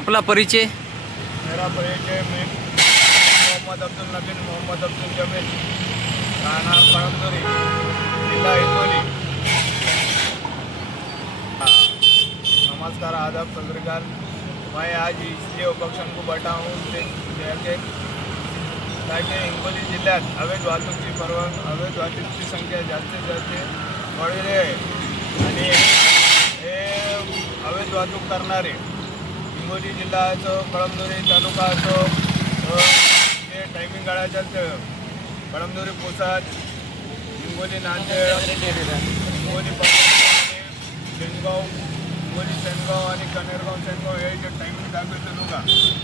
आपला परिचय? मेरा परिचय मैं मोहम्मद अब्दुल नबीन मोहम्मद अब्दुल जमील, राहणार कळमनुरी, जिला हिंगोली। नमस्कार, आदाब, सत श्री अकाल। मैं आज इसलिए उपक्षण को बैठा हूँ ताकि हिंगोली जिल्ह्यात अवैध वाहतूकची संख्या जास्तीत जास्त वाढली आहे आणि हे अवैध वाहतूक करणारे हिंगोली जिल्हा असो, कळमनुरी तालुका असो, ते टायमिंग काढायच्या कळमनुरी पोसाद, हिंगोली नांदेड, हिंगोली सेनगाव, हिंगोली सेनगाव आणि कनेरगाव सेनगाव हे जे टायमिंग दाखवते लोक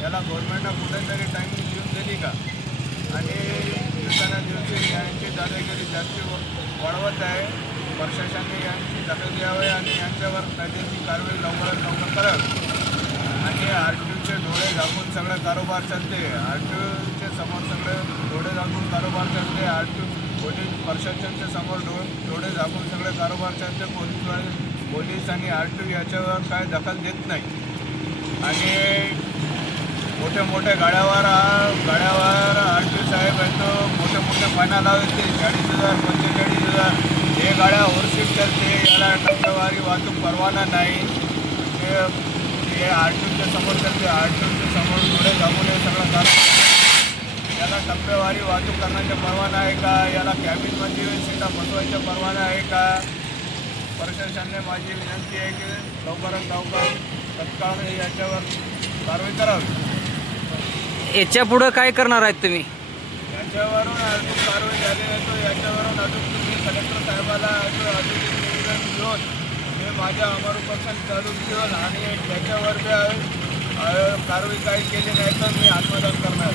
याला गव्हर्नमेंटनं कुठेतरी टायमिंग देऊन दिली का? आणि दिवसेंदिवस यांची दादागिरी जास्त वाढवत आहे। प्रशासनाने यांची दखल घ्यावी आणि यांच्यावर कायद्याची कारवाई लवकरात लवकर करावी। आणि RTOचे डोळे झाकून सगळं कारोबार चालते, RTOचे समोर सगळे डोळे झाकून कारोबार चालते, RTO पोलीस प्रशासनाच्या समोर डोळे झाकून सगळे कारोबार चालते। पोलीस आणि RTO याच्यावर काय दखल देत नाही आणि मोठ्या गाड्यावर RTO साहेब येतो, मोठे फायना लावते 40,000 45,000। हे गाड्या ओव्हरस्पीड चालते, याला टप्प्यावारी वाहतूक परवाना नाही। हे RTOच्या समोर चालते, RTOच्या समोर डोळे झाकून हे सगळं कारभार। याला टप्प्यावारी वाहतूक करण्याचा परवाना आहे का? याला कॅबिनमध्ये सीटा बसवायचा परवाना आहे का? प्रशासनाने माझी विनंती आहे की लवकरात लवकर तत्काळ याच्यावर कारवाई करावी। याच्या पुढं काय करणार आहेत तुम्ही? याच्यावरून अजून कारवाई झाली नाही तर याच्यावरून अजून तुम्ही कलेक्टर साहेबाला अजून निवेदन घेऊन मी माझ्या अमर उपोषण चालू ठेवून आणि त्याच्यावर कारवाई काही केली नाही तर मी आत्मदान करणार।